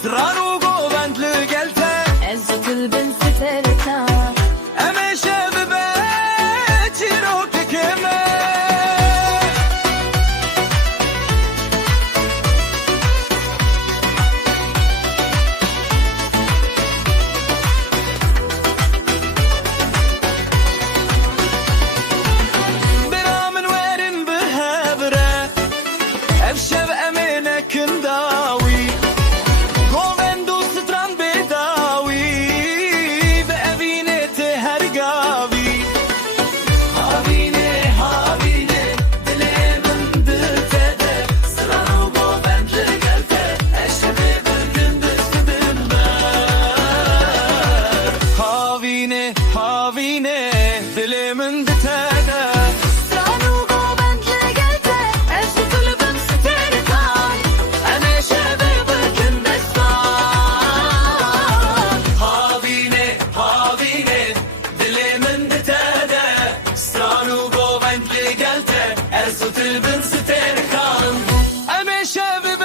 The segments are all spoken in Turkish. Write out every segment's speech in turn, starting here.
stranu govend lgelte Ez tulbin sterta Emeşe bibe çirok keme Biramin verin bihebre Evşev emine kindawi Govendu stran bedawi Ve evine te hergavi Havine havine Dilemin diltede Stranu govend lgelte Eşebe bir gündüz dibimde Havine havine Dilimin diltede Stranu govend lgelte Ez tulbin sterta Emeşe bir gündüz Havine havine Dilimin diltede Stranu govend lgelte Erzutil sterkan Emeşe bir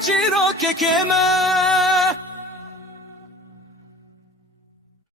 çirok keme